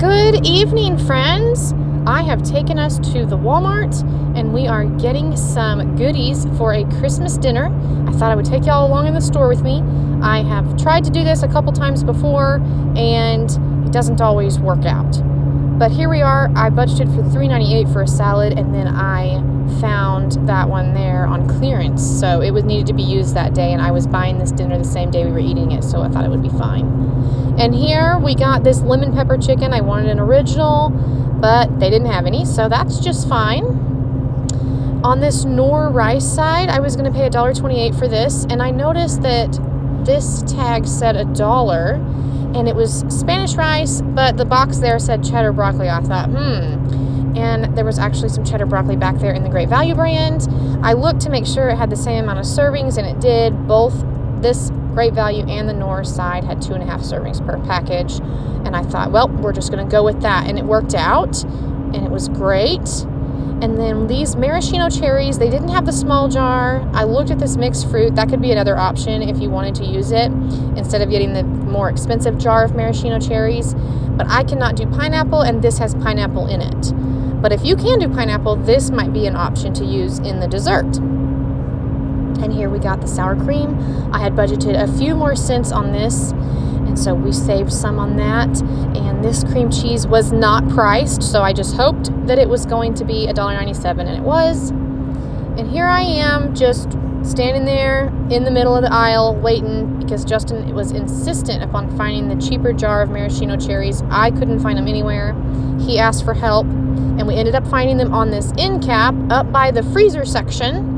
Good evening, friends. I have taken us to the Walmart and we are getting some goodies for a Christmas dinner. I thought I would take y'all along in the store with me. I have tried to do this a couple times before and it doesn't always work out. But here we are. I budgeted for $3.98 for a salad, and then I found that one there on clearance. So it was needed to be used that day, and I was buying this dinner the same day we were eating it, so I thought it would be fine. And here we got this lemon pepper chicken. I wanted an original, but they didn't have any, so that's just fine. On this Knorr rice side, I was going to pay $1.28 for this, and I noticed that this tag said $1. And it was Spanish rice, but the box there said cheddar broccoli. I thought, And there was actually some cheddar broccoli back there in the Great Value brand. I looked to make sure it had the same amount of servings, and it did. Both this Great Value and the Knorr side had 2.5 servings per package. And I thought, well, we're just going to go with that. And it worked out, and it was great. And then these maraschino cherries, they didn't have the small jar. I looked at this mixed fruit. That could be another option if you wanted to use it instead of getting the more expensive jar of maraschino cherries. But I cannot do pineapple, and this has pineapple in it. But if you can do pineapple, this might be an option to use in the dessert. And here we got the sour cream. I had budgeted a few more cents on this, and so we saved some on that. And this cream cheese was not priced, so I just hoped that it was going to be $1.97, and it was. And here I am just standing there in the middle of the aisle waiting because Justin was insistent upon finding the cheaper jar of maraschino cherries. I couldn't find them anywhere. He asked for help, and we ended up finding them on this end cap up by the freezer section.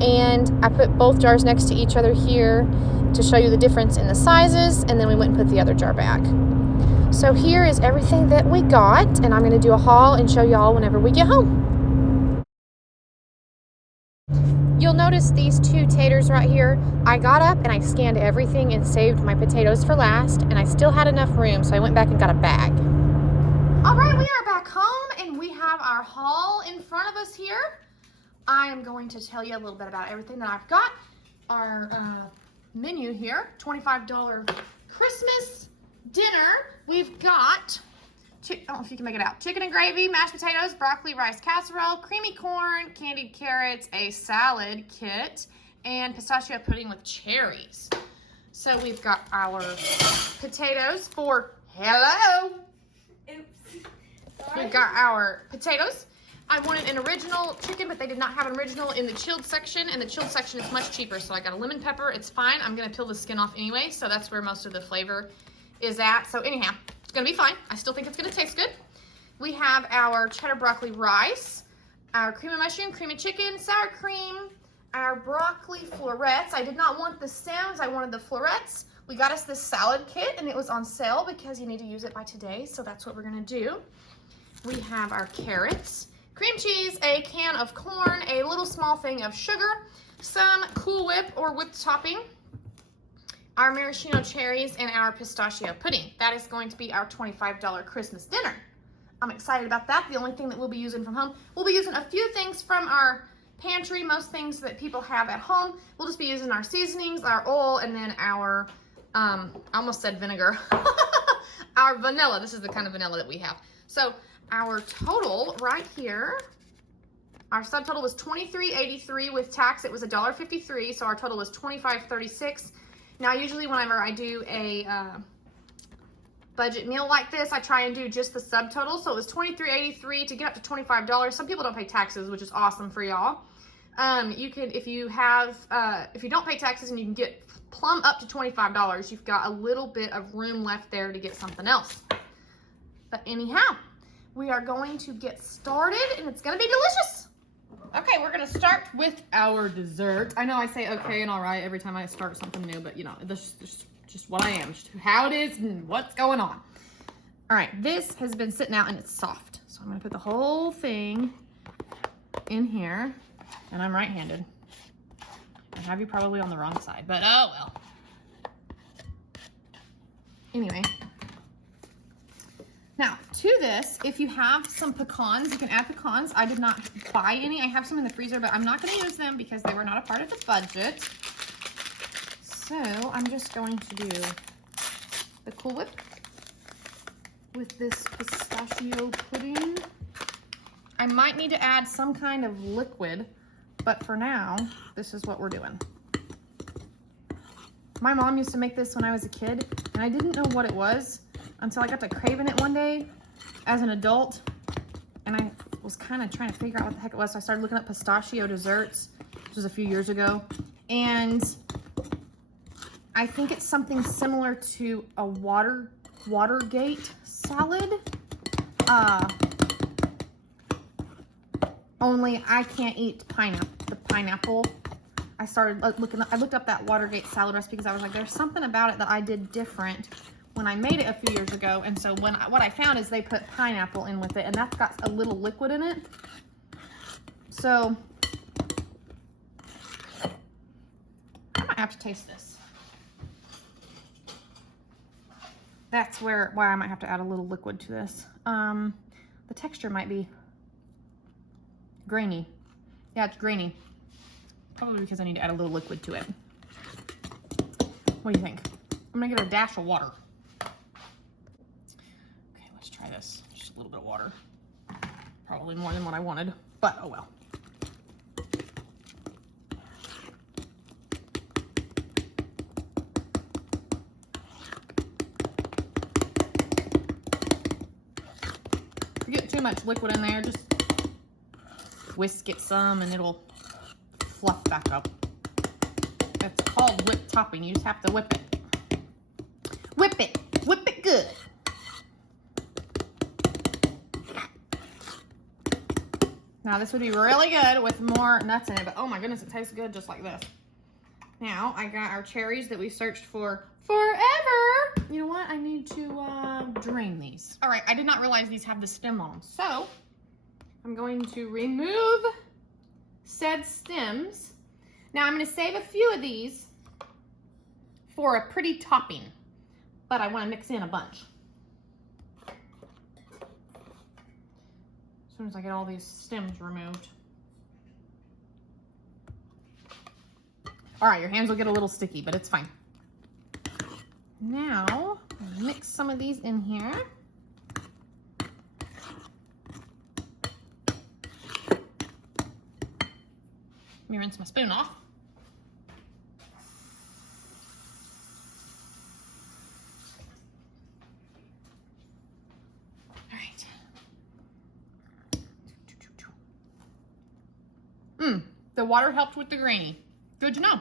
And I put both jars next to each other here to show you the difference in the sizes, and then we went and put the other jar back. So here is everything that we got, and I'm going to do a haul and show y'all whenever we get home. You'll notice these 2 taters right here. I got up and I scanned everything and saved my potatoes for last, and I still had enough room, so I went back and got a bag. All right, we are back home, and we have our haul in front of us here. I am going to tell you a little bit about everything that I've got. Our menu here, $25 Christmas dinner. We've got, I don't know if you can make it out, chicken and gravy, mashed potatoes, broccoli, rice casserole, creamy corn, candied carrots, a salad kit, and pistachio pudding with cherries. So we've got our potatoes for, hello. We've got our potatoes. I wanted an original chicken, but they did not have an original in the chilled section, and the chilled section is much cheaper. So I got a lemon pepper. It's fine. I'm going to peel the skin off anyway, so that's where most of the flavor is at. So anyhow, it's going to be fine. I still think it's going to taste good. We have our cheddar broccoli rice, our cream of mushroom, cream of chicken, sour cream, our broccoli florets. I did not want the stems. I wanted the florets. We got us this salad kit, and it was on sale because you need to use it by today, so that's what we're going to do. We have our carrots, cream cheese, a can of corn, a little small thing of sugar, some Cool Whip or whipped topping, our maraschino cherries, and our pistachio pudding. That is going to be our $25 Christmas dinner. I'm excited about that. The only thing that we'll be using from home, we'll be using a few things from our pantry, most things that people have at home. We'll just be using our seasonings, our oil, and then our, I almost said vinegar, our vanilla. This is the kind of vanilla that we have. So our total right here, our subtotal was $23.83 with tax. It was $1.53, so our total was $25.36. Now, usually whenever I do a budget meal like this, I try and do just the subtotal. So it was $23.83 to get up to $25. Some people don't pay taxes, which is awesome for y'all. You can, if you don't pay taxes and you can get plumb up to $25, you've got a little bit of room left there to get something else. But anyhow, we are going to get started, and it's going to be delicious. Okay, we're going to start with our dessert. I know I say okay and all right every time I start something new, but you know, this is just what I am, just how it is and what's going on. All right, this has been sitting out and it's soft. So I'm going to put the whole thing in here, and I'm right-handed. I have you probably on the wrong side, but oh well. Anyway. Now, to this, if you have some pecans, you can add pecans. I did not buy any. I have some in the freezer, but I'm not going to use them because they were not a part of the budget. So, I'm just going to do the Cool Whip with this pistachio pudding. I might need to add some kind of liquid, but for now, this is what we're doing. My mom used to make this when I was a kid, and I didn't know what it was until I got to craving it one day as an adult, and I was kind of trying to figure out what the heck it was, so I started looking up pistachio desserts, which was a few years ago, and I think it's something similar to a Watergate salad, only I can't eat the pineapple. I looked up that Watergate salad recipe because I was like, there's something about it that I did different when I made it a few years ago. And so what I found is they put pineapple in with it, and that's got a little liquid in it. So I might have to taste this. That's why I might have to add a little liquid to this. The texture might be grainy. Yeah, it's grainy. Probably because I need to add a little liquid to it. What do you think? I'm gonna get a dash of water. Okay, let's try this. Just a little bit of water. Probably more than what I wanted, but oh well. If you get too much liquid in there, just whisk it some and it'll fluff back up. It's called whipped topping. You just have to whip it. Whip it. Whip it good. Now this would be really good with more nuts in it, but oh my goodness, it tastes good just like this. Now I got our cherries that we searched for forever. You know what? I need to drain these. All right, I did not realize these have the stem on, so I'm going to remove said stems. Now I'm going to save a few of these for a pretty topping, but I want to mix in a bunch. As soon as I get all these stems removed. All right, your hands will get a little sticky, but it's fine. Now, mix some of these in here. Let me rinse my spoon off. All right. The water helped with the grainy. Good to know.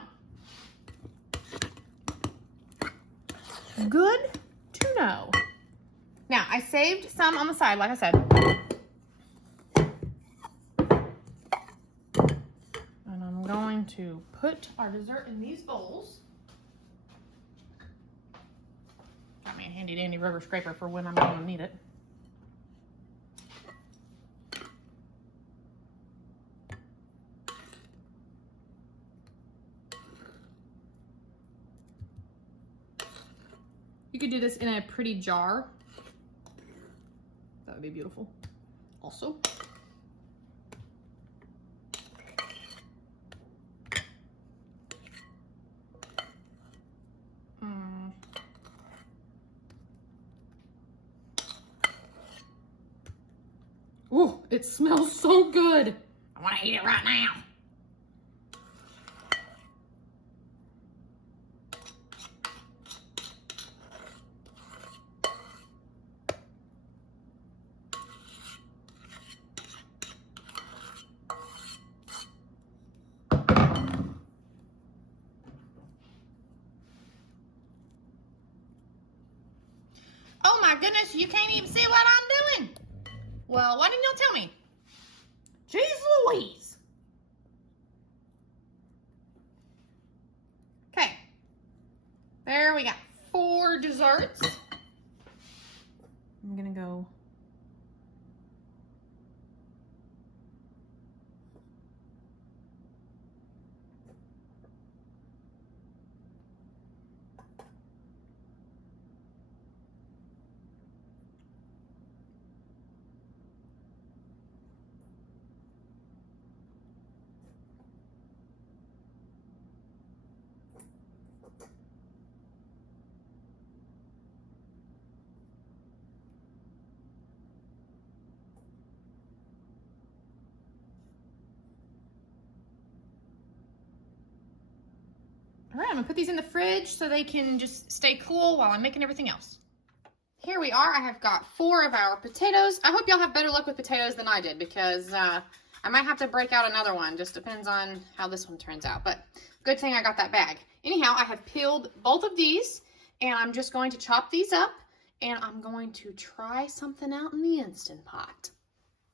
Good to know. Now, I saved some on the side, like I said. And I'm going to put our dessert in these bowls. Got me a handy dandy rubber scraper for when I'm going to need it. You could do this in a pretty jar. That would be beautiful. Also, ooh, it smells so good. I want to eat it right now. Oh my goodness, you can't even see what I'm doing. Well, why didn't y'all tell me? Jeez Louise. Okay. There we got 4 desserts. I'm gonna go All right, I'm gonna put these in the fridge so they can just stay cool while I'm making everything else. Here we are. I have got 4 of our potatoes. I hope y'all have better luck with potatoes than I did, because I might have to break out another one. Just depends on how this one turns out. But good thing I got that bag. Anyhow, I have peeled both of these, and I'm just going to chop these up, and I'm going to try something out in the Instant Pot.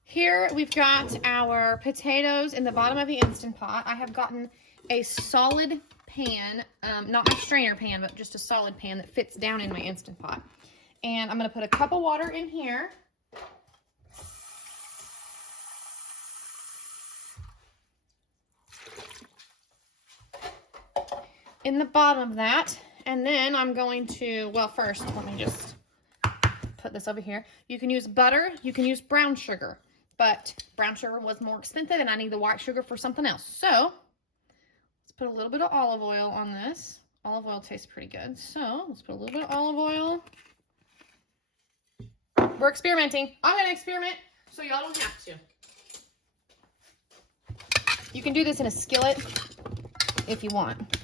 Here we've got our potatoes in the bottom of the Instant Pot. I have gotten a solid pan, not my strainer pan, but just a solid pan that fits down in my Instant Pot. And I'm going to put a cup of water in here. In the bottom of that. And then I'm going to, well, first, let me just put this over here. You can use butter, you can use brown sugar, but brown sugar was more expensive and I need the white sugar for something else. So let's put a little bit of olive oil on this. Olive oil tastes pretty good. So let's put a little bit of olive oil. We're experimenting. I'm going to experiment so y'all don't have to. You can do this in a skillet if you want.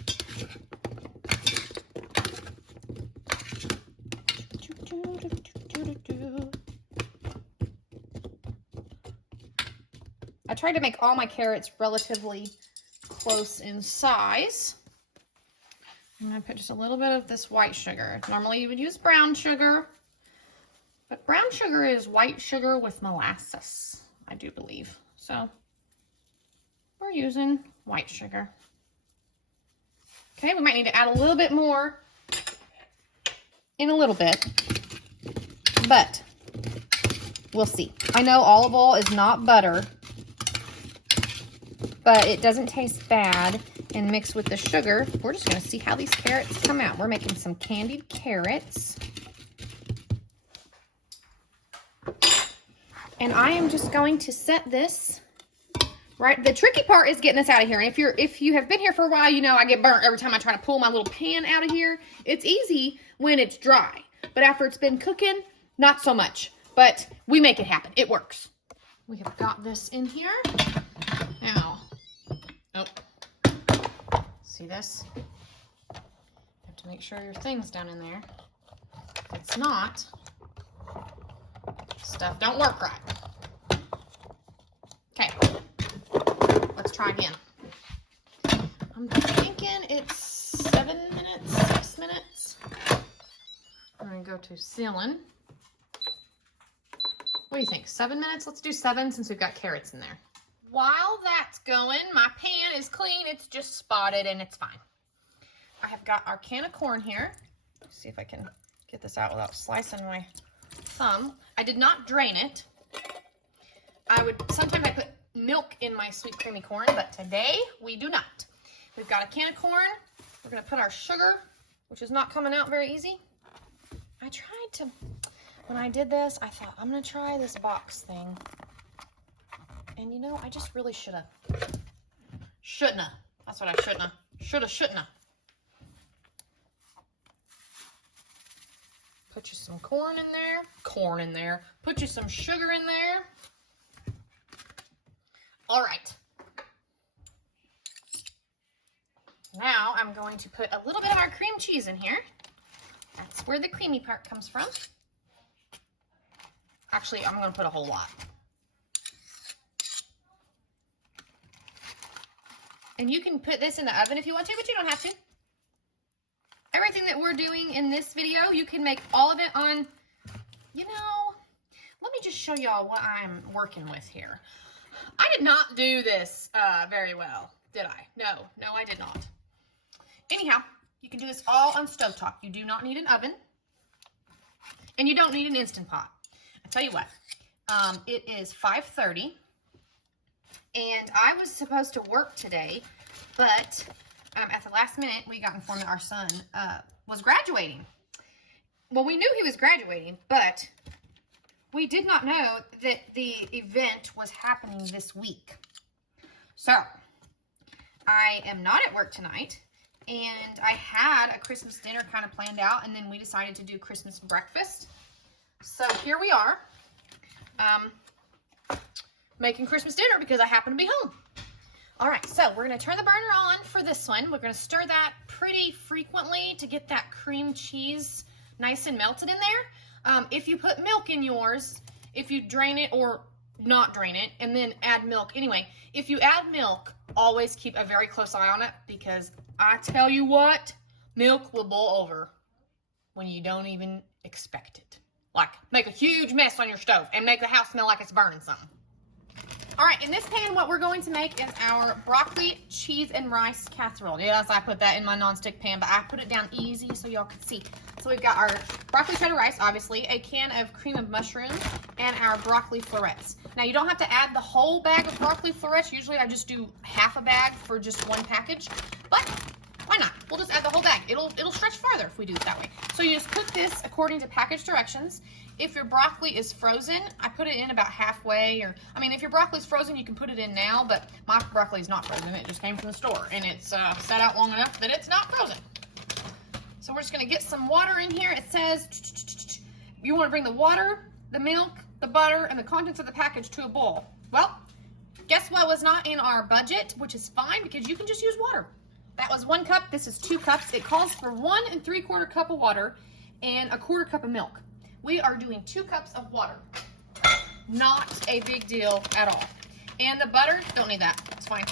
I tried to make all my carrots relatively close in size. I'm going to put just a little bit of this white sugar. Normally you would use brown sugar, but brown sugar is white sugar with molasses, I do believe. So we're using white sugar. Okay, we might need to add a little bit more in a little bit, but we'll see. I know olive oil is not butter, but it doesn't taste bad, and mixed with the sugar, we're just going to see how these carrots come out. We're making some candied carrots. And I am just going to set this right. The tricky part is getting this out of here. And if you have been here for a while, you know I get burnt every time I try to pull my little pan out of here. It's easy when it's dry, but after it's been cooking, not so much. But we make it happen. It works. We have got this in here. Now, oh, see this? You have to make sure your thing's down in there. If it's not, stuff don't work right. Okay, let's try again. I'm thinking it's 7 minutes, 6 minutes. I'm gonna go to sealing. What do you think, 7 minutes? Let's do 7 since we've got carrots in there. While that's going, my pan is clean. It's just spotted and it's fine. I have got our can of corn here. Let's see if I can get this out without slicing my thumb. I did not drain it. Sometimes I put milk in my sweet creamy corn, but today we do not. We've got a can of corn. We're gonna put our sugar, which is not coming out very easy. When I did this, I thought, I'm gonna try this box thing. And you know, I just really shouldn't have. That's what I shouldn't have. Shouldn't have. Put you some corn in there. Put you some sugar in there. All right. Now I'm going to put a little bit of our cream cheese in here. That's where the creamy part comes from. Actually, I'm going to put a whole lot. And you can put this in the oven if you want to, but you don't have to. Everything that we're doing in this video, you can make all of it on, you know, let me just show y'all what I'm working with here. I did not do this very well, did I? No, I did not. Anyhow, you can do this all on stovetop. You do not need an oven, and you don't need an Instant Pot. I tell you what, it is 5:30. And I was supposed to work today, but at the last minute, we got informed that our son was graduating. Well, we knew he was graduating, but we did not know that the event was happening this week. So, I am not at work tonight, and I had a Christmas dinner kind of planned out, and then we decided to do Christmas breakfast. So, here we are. Making Christmas dinner because I happen to be home. All right, so we're gonna turn the burner on for this one. We're gonna stir that pretty frequently to get that cream cheese nice and melted in there. If you put milk in yours, if you drain it or not drain it and then add milk. Anyway, if you add milk, always keep a very close eye on it, because I tell you what, milk will boil over when you don't even expect it. Like, make a huge mess on your stove and make the house smell like it's burning something. All right, in this pan, what we're going to make is our broccoli, cheese, and rice casserole. Yes, I put that in my nonstick pan, but I put it down easy so y'all could see. So we've got our broccoli cheddar rice, obviously, a can of cream of mushroom, and our broccoli florets. Now, you don't have to add the whole bag of broccoli florets. Usually, I just do half a bag for just one package, but why not? We'll just add the whole bag. It'll stretch farther if we do it that way. So you just cook this according to package directions. If your broccoli is frozen, I put it in about halfway, or, I mean, if your broccoli is frozen, you can put it in now, but my broccoli is not frozen. It just came from the store, and it's sat out long enough that it's not frozen. So we're just gonna get some water in here. It says you wanna bring the water, the milk, the butter, and the contents of the package to a boil. Well, guess what was not in our budget, which is fine because you can just use water. That was 1 cup, this is 2 cups. It calls for 1 3/4 cup of water and 1/4 cup of milk. We are doing 2 cups of water. Not a big deal at all. And the butter, don't need that, it's fine.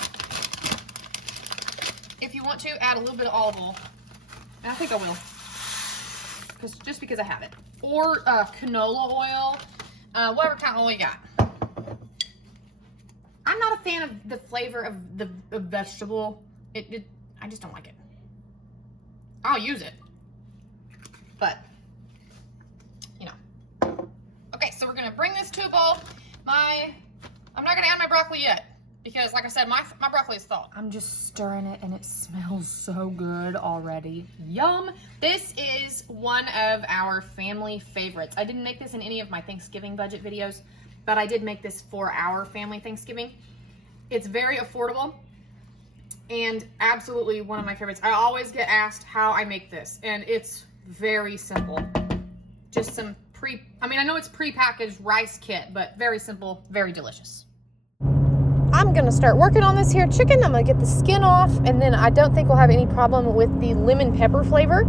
If you want to, add a little bit of olive oil. And I think I will, just because I have it. Or canola oil, whatever kind of oil you got. I'm not a fan of the flavor of the vegetable. I just don't like it. I'll use it, but you know. Okay, so we're gonna bring this to a bowl. I'm not gonna add my broccoli yet because, like I said, my broccoli is thawed. I'm just stirring it and it smells so good already. Yum! This is one of our family favorites. I didn't make this in any of my Thanksgiving budget videos, but I did make this for our family Thanksgiving. It's very affordable and absolutely one of my favorites. I always get asked how I make this, and it's very simple. Just some I know it's pre-packaged rice kit, but very simple, very delicious. I'm gonna start working on this here chicken. I'm gonna get the skin off, and then I don't think we'll have any problem with the lemon pepper flavor.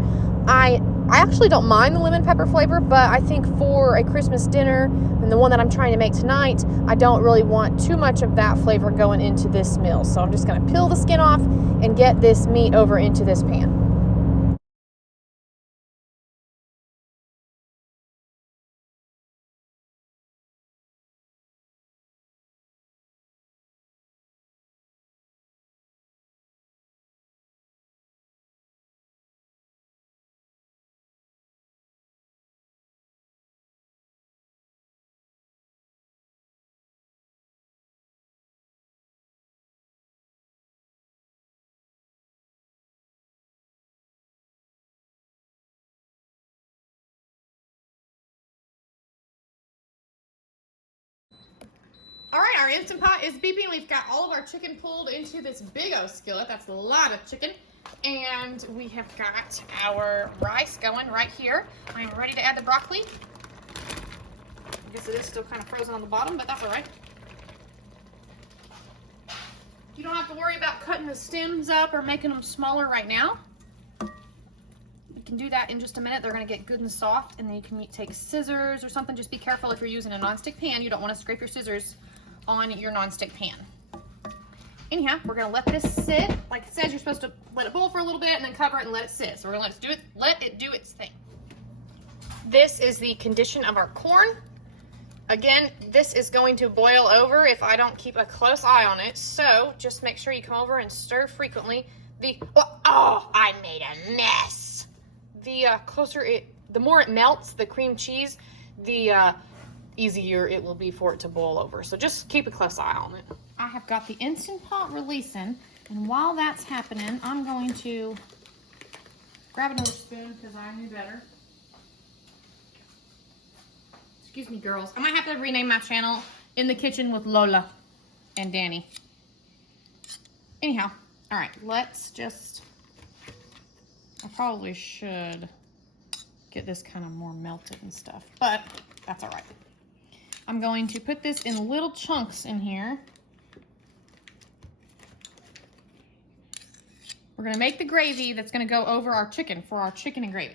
I actually don't mind the lemon pepper flavor, but I think for a Christmas dinner, and the one that I'm trying to make tonight, I don't really want too much of that flavor going into this meal. So I'm just gonna peel the skin off and get this meat over into this pan. All right, our Instant Pot is beeping. We've got all of our chicken pulled into this big old skillet. That's a lot of chicken. And we have got our rice going right here. I'm ready to add the broccoli. I guess it is still kind of frozen on the bottom, but that's all right. You don't have to worry about cutting the stems up or making them smaller right now. You can do that in just a minute. They're gonna get good and soft, and then you can take scissors or something. Just be careful if you're using a nonstick pan. You don't wanna scrape your scissors on your nonstick pan. Anyhow, we're gonna let this sit. Like it says, you're supposed to let it boil for a little bit and then cover it and let it sit. So we're gonna let it do its thing. This is the condition of our corn. Again, this is going to boil over if I don't keep a close eye on it. So just make sure you come over and stir frequently. I made a mess. The more it melts, the cream cheese, the easier it will be for it to boil over. So just keep a close eye on it. I have got the Instant Pot releasing, and while that's happening, I'm going to grab another spoon because I knew better. Excuse me, girls. I might have to rename my channel In the Kitchen with Lola and Danny. Anyhow, all right, I probably should get this kind of more melted and stuff, but that's all right. I'm going to put this in little chunks in here. We're gonna make the gravy that's gonna go over our chicken for our chicken and gravy.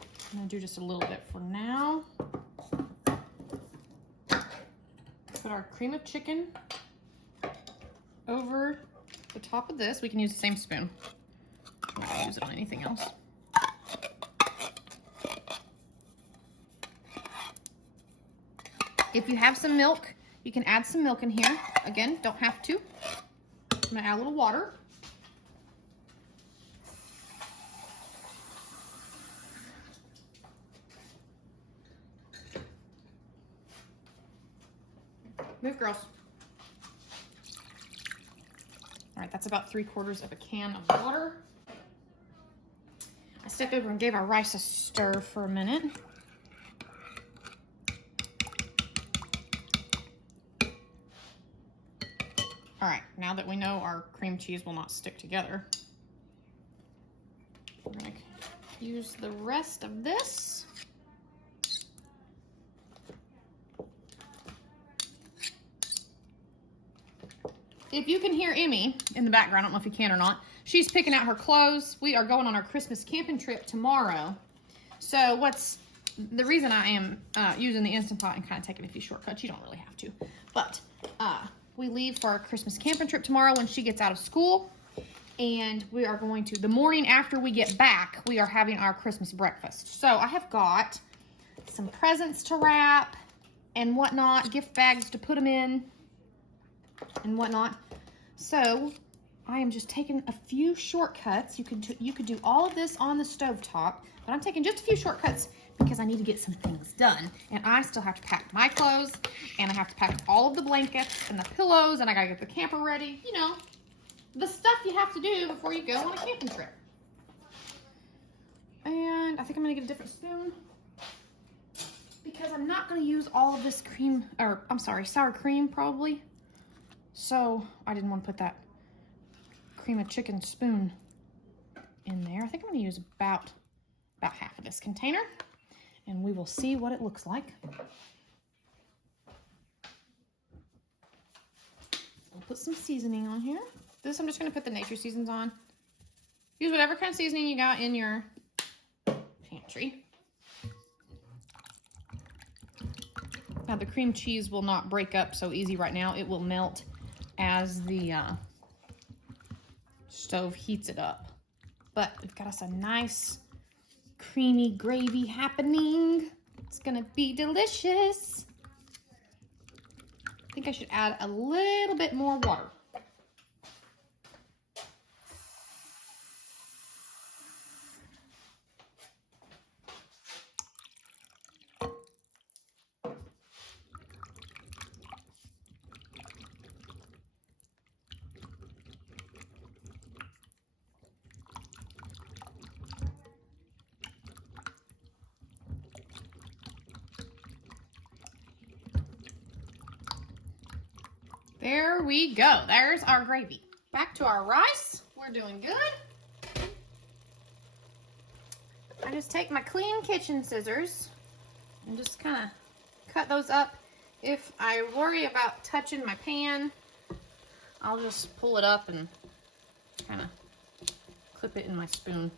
I'm gonna do just a little bit for now. Put our cream of chicken over the top of this. We can use the same spoon. I'm not gonna use it on anything else. If you have some milk, you can add some milk in here. Again, don't have to. I'm gonna add a little water. Move, girls. All right, that's about 3/4 of a can of water. I stepped over and gave our rice a stir for a minute. All right, now that we know our cream cheese will not stick together, we're gonna use the rest of this. If you can hear Emmy in the background, I don't know if you can or not, she's picking out her clothes. We are going on our Christmas camping trip tomorrow. So the reason I am using the Instant Pot and kind of taking a few shortcuts, you don't really have to, but we leave for our Christmas camping trip tomorrow when she gets out of school. And we are going to, the morning after we get back, we are having our Christmas breakfast. So I have got some presents to wrap and whatnot, gift bags to put them in and whatnot. So I am just taking a few shortcuts. You could do all of this on the stovetop, but I'm taking just a few shortcuts because I need to get some things done. And I still have to pack my clothes, and I have to pack all of the blankets and the pillows, and I gotta get the camper ready. You know, the stuff you have to do before you go on a camping trip. And I think I'm gonna get a different spoon because I'm not gonna use all of this cream, or I'm sorry, sour cream probably. So I didn't want to put that cream of chicken spoon in there. I think I'm going to use about half of this container, and we will see what it looks like. We'll put some seasoning on here. This I'm just going to put the nature seasons on. Use whatever kind of seasoning you got in your pantry. Now the cream cheese will not break up so easy right now. It will melt as the stove heats it up. But we've got us a nice creamy gravy happening. It's gonna be delicious. I think I should add a little bit more water. There we go. There's our gravy. Back to our rice. We're doing good. I just take my clean kitchen scissors and just kind of cut those up. If I worry about touching my pan, I'll just pull it up and kind of clip it in my spoon.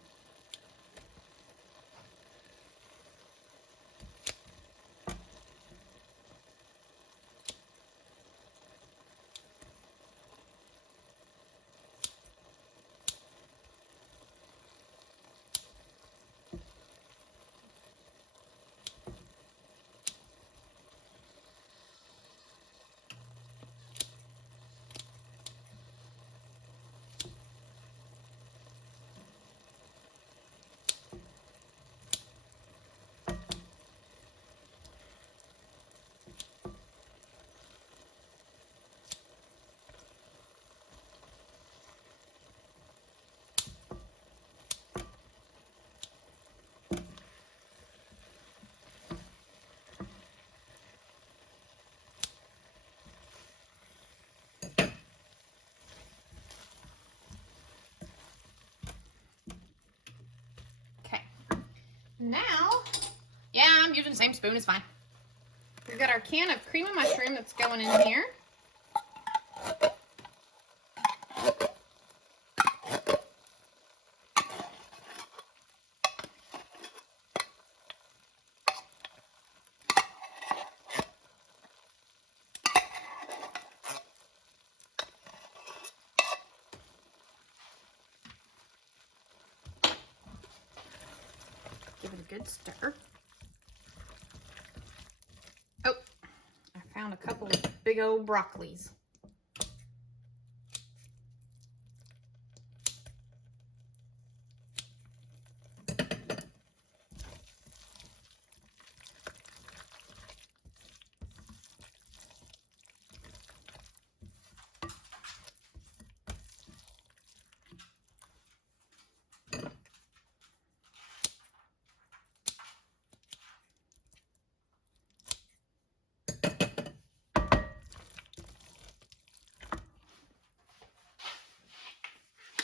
Now, yeah, I'm using the same spoon, it's fine. We've got our can of cream of mushroom that's going in here. Give it a good stir. Oh, I found a couple of big old broccolis.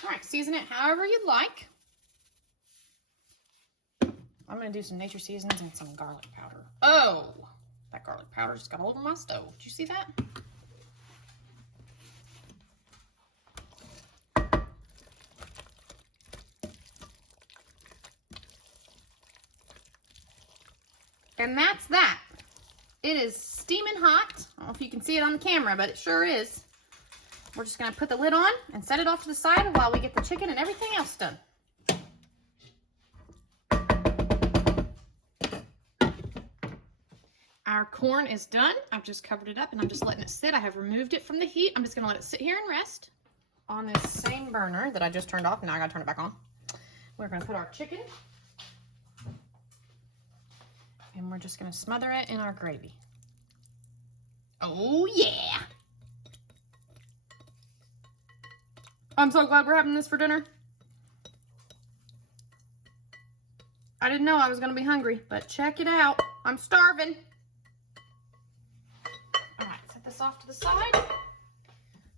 All right, season it however you'd like. I'm gonna do some nature seasonings and some garlic powder. Oh, that garlic powder just got all over my stove. Did you see that? And that's that. It is steaming hot. I don't know if you can see it on the camera, but it sure is. We're just gonna put the lid on and set it off to the side while we get the chicken and everything else done. Our corn is done. I've just covered it up and I'm just letting it sit. I have removed it from the heat. I'm just gonna let it sit here and rest on this same burner that I just turned off. Now I gotta turn it back on. We're gonna put our chicken and we're just gonna smother it in our gravy. Oh yeah! I'm so glad we're having this for dinner. I didn't know I was gonna be hungry, but check it out. I'm starving. All right, set this off to the side.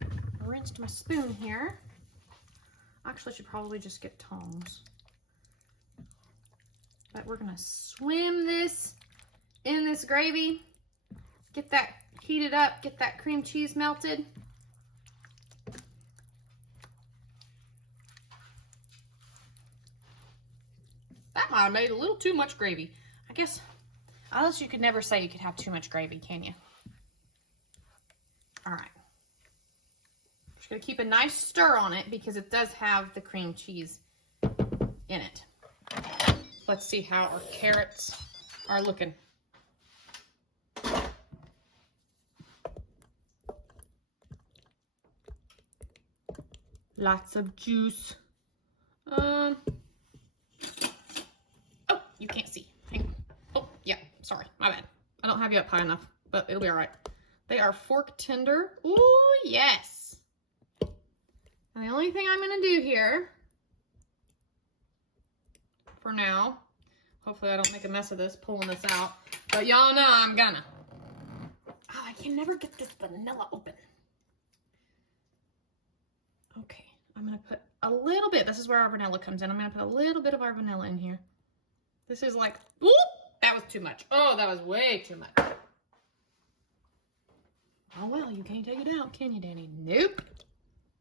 I rinsed my spoon here. Actually, I should probably just get tongs. But we're gonna swim this in this gravy. Get that heated up, get that cream cheese melted. That might have made a little too much gravy. I guess you could never say you could have too much gravy, can you? All right. Just gonna keep a nice stir on it because it does have the cream cheese in it. Let's see how our carrots are looking. Lots of juice. Oh, you can't see. Hang on. Oh, yeah, sorry, my bad. I don't have you up high enough, but it'll be all right. They are fork tender. Ooh, yes. And the only thing I'm gonna do here for now, hopefully I don't make a mess of this pulling this out, but y'all know I'm gonna. Oh, I can never get this vanilla open. Okay, I'm gonna put a little bit, this is where our vanilla comes in. I'm gonna put a little bit of our vanilla in here. This is like, whoop, that was too much. Oh, that was way too much. Oh well, you can't take it out, can you, Danny? Nope.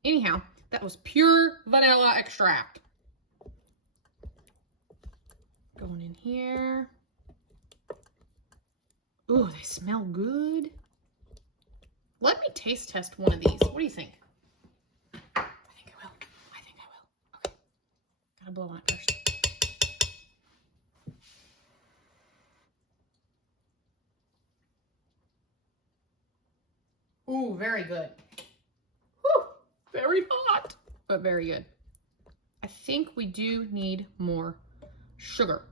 Anyhow, that was pure vanilla extract. Going in here. Ooh, they smell good. Let me taste test one of these. What do you think? I think I will. I think I will. Okay. Gotta blow on it first. Ooh, very good. Whew, very hot, but very good. I think we do need more sugar.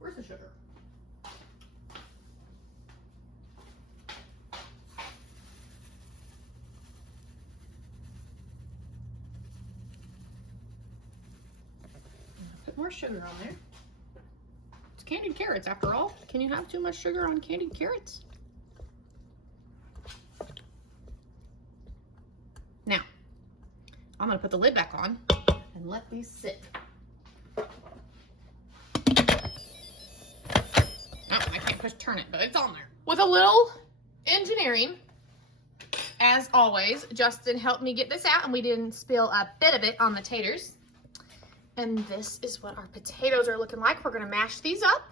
Where's the sugar? Put more sugar on there. It's candied carrots after all. Can you have too much sugar on candied carrots? Now, I'm gonna put the lid back on and let these sit. Oh, I can't push turn it, but it's on there. With a little engineering, as always, Justin helped me get this out and we didn't spill a bit of it on the taters. And this is what our potatoes are looking like. We're gonna mash these up.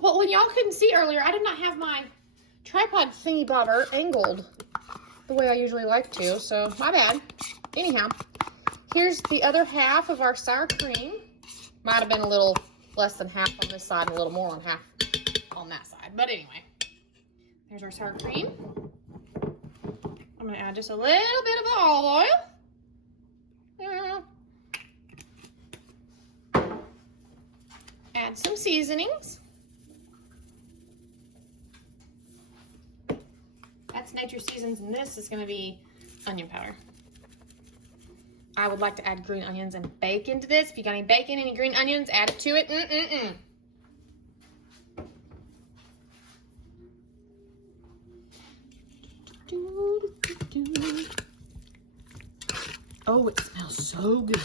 Well, when y'all couldn't see earlier, I did not have my tripod thingy bobber angled the way I usually like to, so my bad. Anyhow, here's the other half of our sour cream. Might have been a little less than half on this side and a little more on half on that side. But anyway, there's our sour cream. I'm gonna add just a little bit of the olive oil. Add some seasonings. That's Nature Seasons, and this is gonna be onion powder. I would like to add green onions and bacon to this. If you got any bacon, any green onions, add it to it. Oh, it smells so good.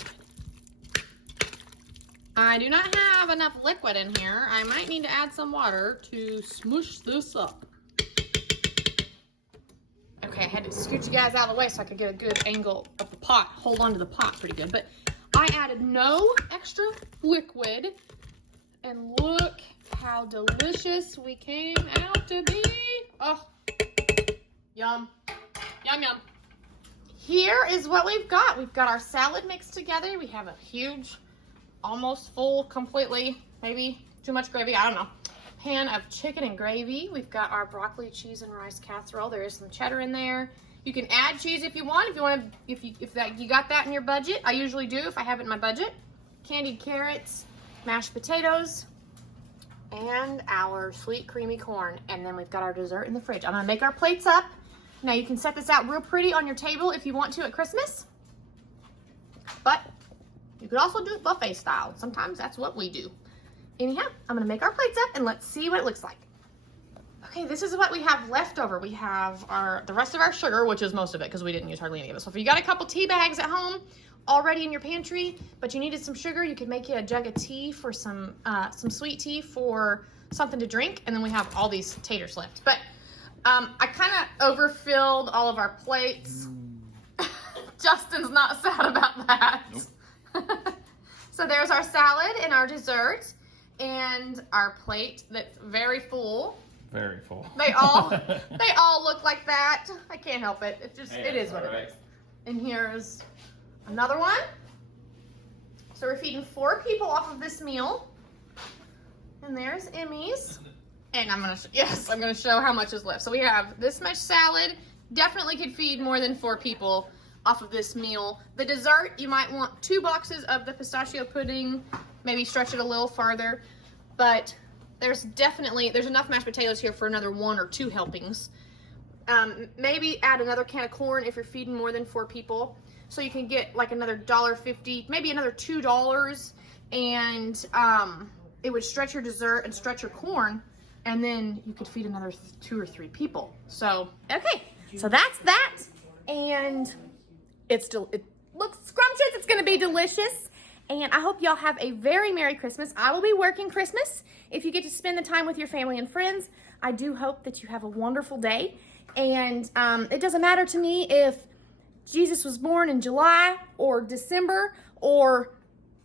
I do not have enough liquid in here. I might need to add some water to smush this up. Okay, I had to scoot you guys out of the way so I could get a good angle of the pot. Hold on to the pot pretty good. But I added no extra liquid. And look how delicious we came out to be. Oh, yum. Yum, yum. Here is what we've got. We've got our salad mixed together. We have a huge, almost full, completely, maybe too much gravy, I don't know, pan of chicken and gravy. We've got our broccoli, cheese, and rice casserole. There is some cheddar in there. You can add cheese if you want. If you got that in your budget. I usually do if I have it in my budget. Candied carrots, mashed potatoes, and our sweet creamy corn. And then we've got our dessert in the fridge. I'm gonna make our plates up. Now you can set this out real pretty on your table if you want to at Christmas. But you could also do it buffet style. Sometimes that's what we do. Anyhow, I'm gonna make our plates up and let's see what it looks like. Okay, this is what we have left over. We have the rest of our sugar, which is most of it because we didn't use hardly any of it. So if you got a couple tea bags at home already in your pantry, but you needed some sugar, you could make you a jug of tea for some sweet tea for something to drink. And then we have all these taters left. But I kind of overfilled all of our plates. Justin's not sad about that. Nope. So there's our salad and our dessert and our plate that's very full. Very full. They all look like that. I can't help it. It is what it is. And here's another one. So we're feeding 4 people off of this meal. And there's Emmy's. And I'm gonna show how much is left. So we have this much salad. Definitely could feed more than 4 people off of this meal. The dessert, you might want 2 boxes of the pistachio pudding, maybe stretch it a little farther, but there's enough mashed potatoes here for another 1 or 2 helpings. Maybe add another can of corn if you're feeding more than 4 people. So you can get like another $1.50, maybe another $2, and it would stretch your dessert and stretch your corn, and then you could feed another 2 or 3 people. So, okay, so that's that, and it looks scrumptious. It's gonna be delicious. And I hope y'all have a very Merry Christmas. I will be working Christmas. If you get to spend the time with your family and friends, I do hope that you have a wonderful day. And it doesn't matter to me if Jesus was born in July or December or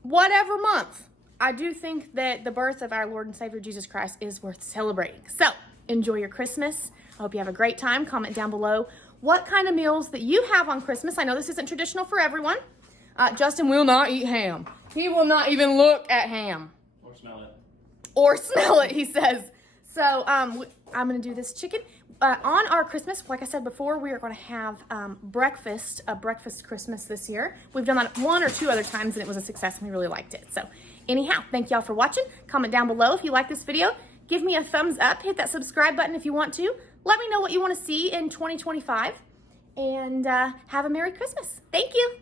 whatever month. I do think that the birth of our Lord and Savior Jesus Christ is worth celebrating. So enjoy your Christmas. I hope you have a great time. Comment down below what kind of meals that you have on Christmas. I know this isn't traditional for everyone. Justin will not eat ham. He will not even look at ham. Or smell it. Or smell it, he says. So I'm going to do this chicken. On our Christmas, like I said before, we are going to have a breakfast Christmas this year. We've done that 1 or 2 other times, and it was a success, and we really liked it. So anyhow, thank y'all for watching. Comment down below if you like this video. Give me a thumbs up. Hit that subscribe button if you want to. Let me know what you want to see in 2025. And have a Merry Christmas. Thank you.